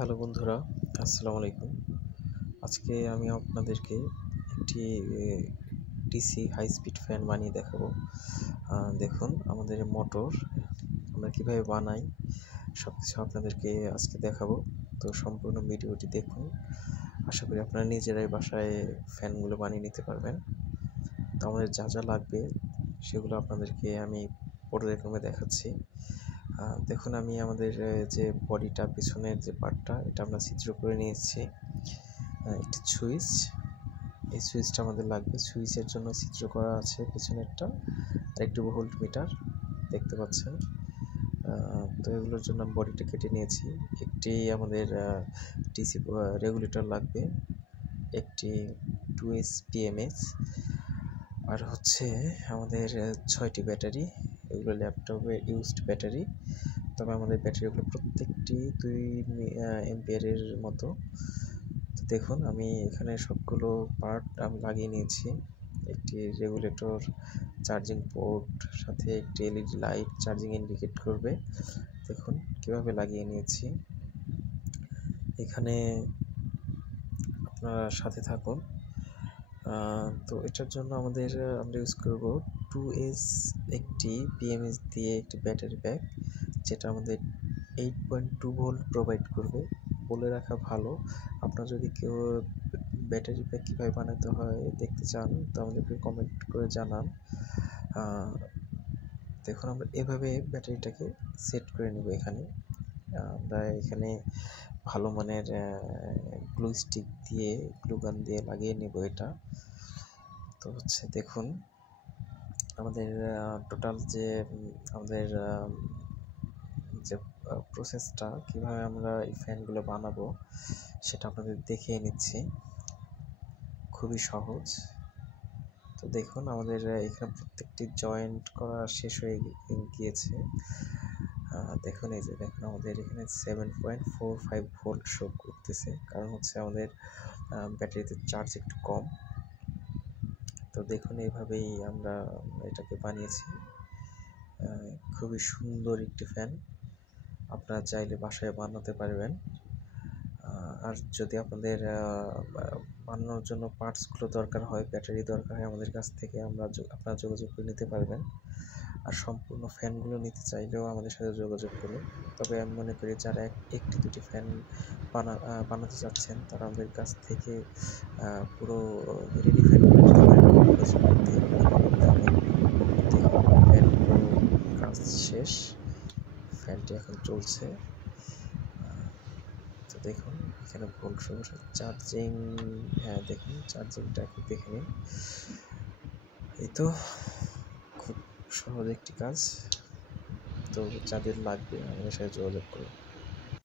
Hello বন্ধুরা, আসসালামু আলাইকুম। আজকে আমি আপনাদেরকে একটি ডিসি হাই স্পিড ফ্যান বানিয়ে দেখাবো। দেখুন আমাদের মোটর আমরা কীভাবে বানাই সব কিছু আপনাদেরকে আজকে দেখাবো। তো সম্পূর্ণ ভিডিওটি দেখুন। আশা করি আপনারা নিজেরাই বাসায় ফ্যানগুলো বানিয়ে নিতে পারবেন। তো আমাদের যা যা লাগবে সেগুলো আপনাদেরকে আমি পর্যায়ক্রমে দেখাচ্ছি। দেখুন আমি আমাদের যে বডিটা পিছনের যে পার্টটা এটা আমরা ছিদ্র করে নিয়েছি। একটি সুইচ, এই সুইচটা আমাদের লাগবে। সুইচের জন্য ছিদ্র করা আছে পিছনেরটা, আর একটি ভোল্ট মিটার দেখতে পাচ্ছেন। তো এগুলোর জন্য আমি বডিটা কেটে নিয়েছি। একটি আমাদের ডিসি রেগুলেটর লাগবে, একটি 2S PMS, আর হচ্ছে আমাদের 6টি ব্যাটারি। এগুলো ল্যাপটপে ইউজড ব্যাটারি, তবে আমাদের ব্যাটারিগুলো প্রত্যেকটি 2 এম্পিয়ারের মতো। তো দেখুন আমি এখানে সবগুলো পার্ট আমি লাগিয়ে নিয়েছি। একটি রেগুলেটর, চার্জিং পোর্ট, সাথে একটি LED লাইট চার্জিং ইন্ডিকেট করবে। দেখুন কিভাবে লাগিয়ে নিয়েছি। এখানে আপনারা সাথে থাকুন। তো এটার জন্য আমরা ইউজ করব 2S একটি PMS দিয়ে একটি ব্যাটারি প্যাক, যেটা আমাদের 8.2 ভোল্ট প্রোভাইড করবে। বলে রাখা ভালো, আপনারা যদি কেউ ব্যাটারি প্যাক কীভাবে বানাতে হয় দেখতে চান তো আমাদেরকে কমেন্ট করে জানান। দেখুন আমরা এভাবে ব্যাটারিটাকে সেট করে নেব। আমরা এখানে ভালো মানের গ্লু স্টিক দিয়ে, গ্লুগান দিয়ে লাগিয়ে নেব এটা। তো হচ্ছে দেখুন আমাদের টোটাল যে আমাদের যে প্রসেসটা কীভাবে আমরা এই ফ্যানগুলো বানাবো সেটা আপনাদের দেখিয়ে নিচ্ছি। খুবই সহজ। তো দেখুন আমাদের এখানে প্রত্যেকটি জয়েন্ট করা শেষ হয়ে গিয়েছে। দেখুন এই যে দেখুন আমাদের এখানে 7.45 ভোল্ট শো করতেছে, কারণ হচ্ছে আমাদের ব্যাটারিতে চার্জ একটু কম। তো দেখুন এইভাবেই আমরা এটাকে বানিয়েছি। খুবই সুন্দর একটি ফ্যান, আপনারা চাইলে বাসায় বানাতে পারবেন। আর যদি আপনাদের বানানোর জন্য পার্টসগুলো দরকার হয়, ব্যাটারি দরকার হয়, আমাদের কাছ থেকে আপনারা যোগাযোগ করে নিতে পারবেন। আর সম্পূর্ণ ফ্যানগুলো নিতে চাইলেও আমাদের সাথে যোগাযোগ করুন। তবে আমি মনে করি যারা একটি দুটি ফ্যান বানাতে চাচ্ছেন তারা আমাদের কাছ থেকে পুরো রেডি ফ্যান নিতে পারেন। দেখুন ফ্যানগুলো কাজ শেষ, ফ্যানটি এখন চলছে। তো দেখুন এখানে ভোল্ট সমস্যা, চার্জিং, হ্যাঁ দেখুন চার্জিংটা একটু দেখে নিন। এই তো খুব সহজ একটি কাজ। তো যাদের লাগবে আমাদের সাথে যোগাযোগ করুন।